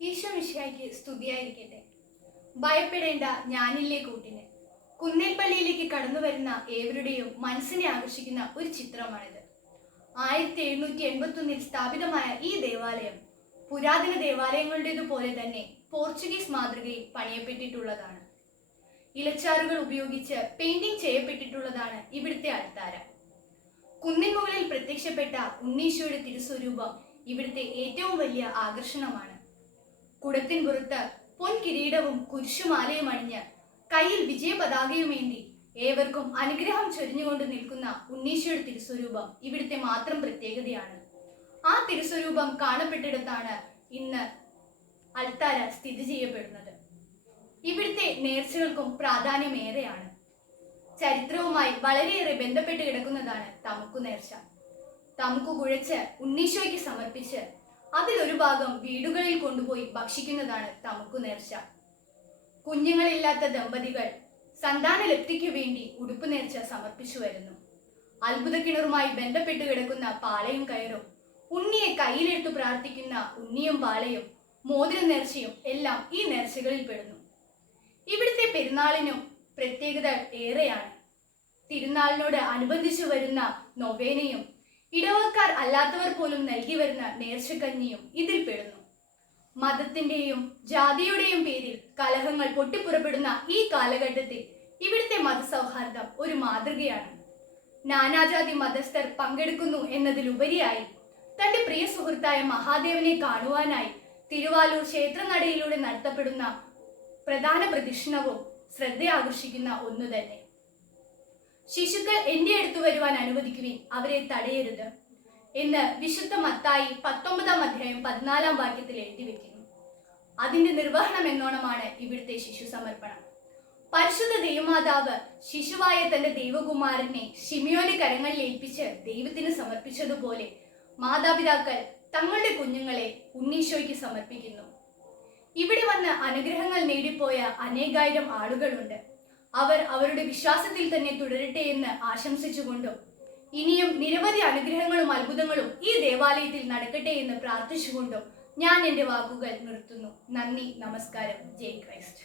ഈശോ മിശിഹായ്ക്ക് സ്തുതിയായിരിക്കട്ടെ. ഭയപ്പെടേണ്ട, ഞാനില്ലേ കൂട്ടിന്. കുന്നേൽപ്പള്ളിയിലേക്ക് കടന്നു വരുന്ന ഏവരുടെയും മനസ്സിനെ ആകർഷിക്കുന്ന ഒരു ചിത്രമാണിത്. 1781 സ്ഥാപിതമായ ഈ ദേവാലയം പുരാതന ദേവാലയങ്ങളുടേതുപോലെ തന്നെ പോർച്ചുഗീസ് മാതൃകയിൽ പണിയപ്പെട്ടിട്ടുള്ളതാണ്. ഇലച്ചാറുകൾ ഉപയോഗിച്ച് പെയിന്റിംഗ് ചെയ്യപ്പെട്ടിട്ടുള്ളതാണ് ഇവിടുത്തെ അൾത്താര. കുന്നിൻ മുകളിൽ പ്രത്യക്ഷപ്പെട്ട ഉണ്ണീശോയുടെ തിരുസ്വരൂപം ഇവിടുത്തെ ഏറ്റവും വലിയ ആകർഷണമാണ്. കുടത്തിൻ പുറത്ത് പൊൻകിരീടവും കുരിശുമാലയും അണിഞ്ഞ് കയ്യിൽ വിജയ പതാകയുമേന്തി ഏവർക്കും അനുഗ്രഹം ചൊരിഞ്ഞുകൊണ്ട് നിൽക്കുന്ന ഉണ്ണീശോയുടെ തിരുസ്വരൂപം ഇവിടുത്തെ മാത്രം പ്രത്യേകതയാണ്. ആ തിരുസ്വരൂപം കാണപ്പെട്ടിടത്താണ് ഇന്ന് അൾത്താര സ്ഥിതി ചെയ്യപ്പെടുന്നത്. ഇവിടുത്തെ നേർച്ചകൾക്കും പ്രാധാന്യമേറെയാണ്. ചരിത്രവുമായി വളരെയേറെ ബന്ധപ്പെട്ട് കിടക്കുന്നതാണ് തമുക്കു നേർച്ച. തമുക്കു കുഴച്ച് ഉണ്ണീശോയ്ക്ക് സമർപ്പിച്ച് അതിലൊരു ഭാഗം വീടുകളിൽ കൊണ്ടുപോയി ഭക്ഷിക്കുന്നതാണ് തമുക്കു നേർച്ച. കുഞ്ഞുങ്ങളില്ലാത്ത ദമ്പതികൾ സന്താനലബ്ധിക്കു വേണ്ടി ഉടുപ്പ് നേർച്ച സമർപ്പിച്ചു വരുന്നു. അത്ഭുത കിണറുമായി ബന്ധപ്പെട്ട് കിടക്കുന്ന പാളയും കയറും, ഉണ്ണിയെ കയ്യിലെടുത്തു പ്രാർത്ഥിക്കുന്ന ഉണ്ണിയും പാളയും, മോതിര നേർച്ചയും എല്ലാം ഈ നേർച്ചകളിൽ പെടുന്നു. ഇവിടുത്തെ പെരുന്നാളിനും പ്രത്യേകത ഏറെയാണ്. തിരുനാളിനോട് അനുബന്ധിച്ചു വരുന്ന നൊവേനയും ഇടവക്കാർ അല്ലാത്തവർ പോലും നൽകി വരുന്ന നേർച്ചക്കഞ്ഞിയും ഇതിൽ പെടുന്നു. മതത്തിന്റെയും ജാതിയുടെയും പേരിൽ കലഹങ്ങൾ പൊട്ടിപ്പുറപ്പെടുന്ന ഈ കാലഘട്ടത്തിൽ ഇവിടുത്തെ മതസൗഹാർദ്ദം ഒരു മാതൃകയാണ്. നാനാജാതി മതസ്ഥർ പങ്കെടുക്കുന്നു എന്നതിലുപരിയായി തന്റെ പ്രിയ സുഹൃത്തായ മഹാദേവനെ കാണുവാനായി തിരുവാലൂർ ക്ഷേത്രനടയിലൂടെ നടത്തപ്പെടുന്ന പ്രധാന പ്രദക്ഷിണവും ശ്രദ്ധയാകർഷിക്കുന്ന ഒന്നു തന്നെ. ശിശുക്കൾ എന്റെ അടുത്ത് വരുവാൻ അനുവദിക്കുവിൻ, അവരെ തടയരുത് എന്ന് വിശുദ്ധ മത്തായി 19-ാം അധ്യായം 14-ാം വാക്യത്തിൽ എഴുതി വെക്കുന്നു. അതിന്റെ നിർവഹണം എന്നോണമാണ് ഇവിടുത്തെ ശിശു സമർപ്പണം. പരിശുദ്ധ ദൈവമാതാവ് ശിശുവായ തന്റെ ദൈവകുമാരനെ ശിമിയോന്റെ കരങ്ങളിൽ ഏൽപ്പിച്ച് ദൈവത്തിന് സമർപ്പിച്ചതുപോലെ മാതാപിതാക്കൾ തങ്ങളുടെ കുഞ്ഞുങ്ങളെ ഉണ്ണീശോയ്ക്ക് സമർപ്പിക്കുന്നു. ഇവിടെ വന്ന് അനുഗ്രഹങ്ങൾ നേടിപ്പോയ അനേകായിരം ആളുകളുണ്ട്. അവർ അവരുടെ വിശ്വാസത്തിൽ തന്നെ തുടരട്ടെ എന്ന് ആശംസിച്ചുകൊണ്ടും ഇനിയും നിരവധി അനുഗ്രഹങ്ങളും അത്ഭുതങ്ങളും ഈ ദേവാലയത്തിൽ നടക്കട്ടെ എന്ന് പ്രാർത്ഥിച്ചുകൊണ്ടും ഞാൻ എൻ്റെ വാക്കുകൾ നിർത്തുന്നു. നന്ദി, നമസ്കാരം. ജയ് ക്രൈസ്റ്റ്.